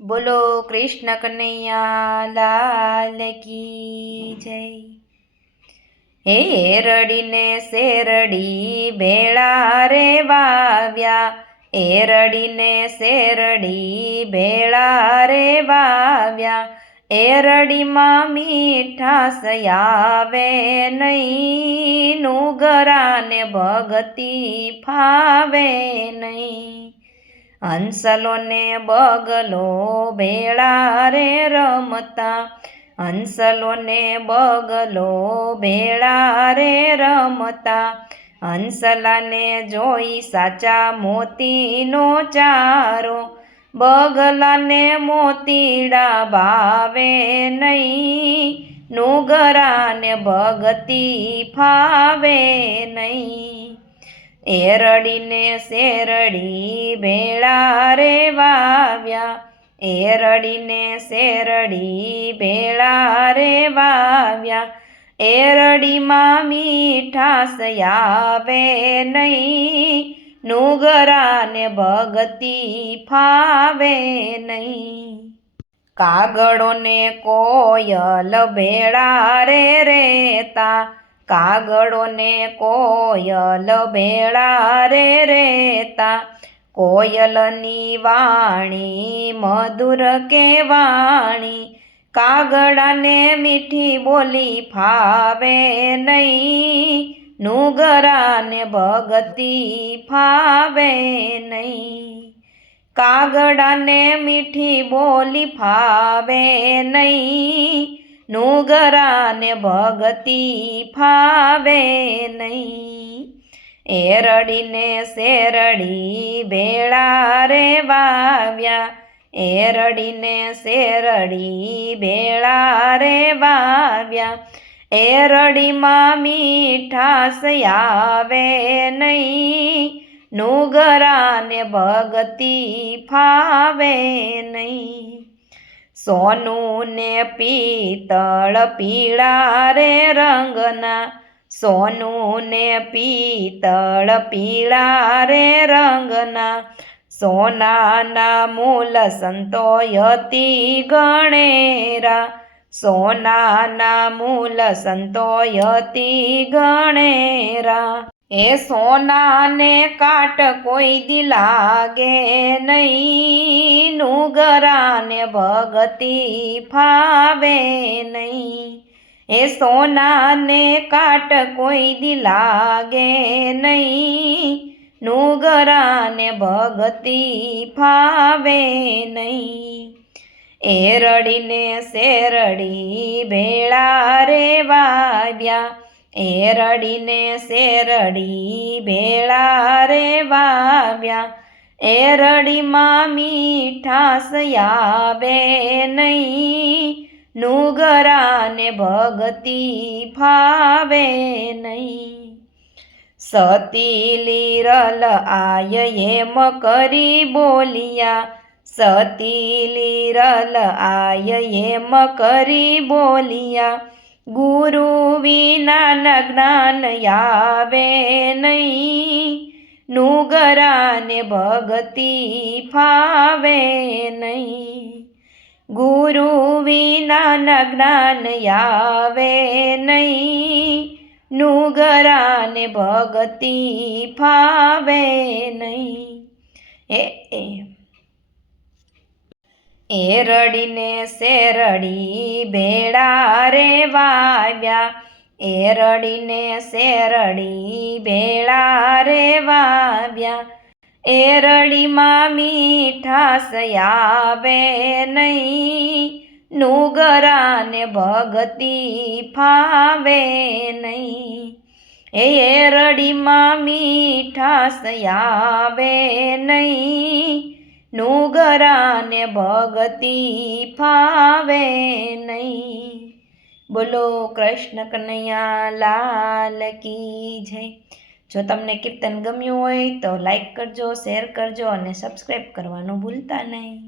બોલો કૃષ્ણ કનૈયા લાલ કી જય। હે રડીને શેરડી ભેળા રે વાવ્યા, એ રડીને શેરડી ભેળા રે વાવ્યા, એરડીમાં મીઠાશ આવે નહીં, નુગરાને ભગતિ ફાવે નહીં। હંસલો ને બગલો ભેળા રે રમતા, હંસલો ને બગલો ભેળા રે રમતા, હંસલાને જોઈ સાચા મોતીનો ચારો, બગલાને મોતીડા ભાવે નહીં, નુગરાને ભગતિ ફાવે નહીં। એરડીને શેરડી ભેળા રે વાવ્યા, એરડીને શેરડી ભેળા રે વાવ્યા, એરડીમાં મીઠાશ આવે નહીં, નુગરાને ભગતિ ફાવે નહીં। કાગડો ને કોયલ ભેળા રે રેતા, કાગડો ને કોયલ ભેળા રે રેતા, કોયલની વાણી મધુર કેવાણી, કાગડાને મીઠી બોલી ફાવે નહીં, નુગરાને ભગતિ ફાવે નહીં। કાગડાને મીઠી બોલી ફાવે નહીં, નુગરાને ભગતિ ફાવે નહીં। એરડીને શેરડી ભેળા રે વાવ્યા, એરડીને શેરડી ભેળા રે વાવ્યા, એરડીમાં મીઠાશ આવે નહીં, નુગરાને ભગતિ ફાવે નહીં। સોનું ને પિત્તળ પીળા રે રંગના, સોનું ને પિત્તળ પીળા રે રંગના, સોનાના મૂલ સંતોય અતિ ગણેરા, સોનાના મૂલ સંતોય અતિ ગણેરા। એ સોનાને કાટ કોઈ દી લાગે નહીં, નુગરાને ભગતિ ફાવે નહીં। એ સોનાને કાટ કોઈ દી લાગે નહીં, નુગરાને ભગતિ ફાવે નહીં। એરડીને શેરડી ભેળા રે વાવ્યા, એરડીને શેરડી ભેળા રે વાવ્યા, એરડીમાં મીઠાશ આવે નહીં, નુગરાને ભગતિ ફાવે નહીં। સતી લીરલ આય એમ કરી બોલિયા, સતી લીરલ આય એમ કરી બોલિયા, ગુરુ વિના જ્ઞાન આવે નહીં, નુગરાને ભગતિ ફાવે નહીં। ગુરુ વિના જ્ઞાન આવે નહીં, નુગરાને ભગતિ ફાવે નહીં। એરડીને શેરડી ભેળા રે વાવ્યા, એરડીને શેરડી ભેળા રે વાવ્યા, એરડીમાં મીઠાશ આવે નહીં, નુગરાને ભગતિ ફાવે નહીં। એરડીમાં મીઠાશ આવે નહીં, નુગરાને ભગતિ ફાવે નહીં। બોલો કૃષ્ણ કનૈયા લાલ કી જય। જો તમને કીર્તન ગમ્યું હોય તો લાઈક કરજો, શેર કરજો અને સબસ્ક્રાઈબ કરવાનું ભૂલતા નહીં।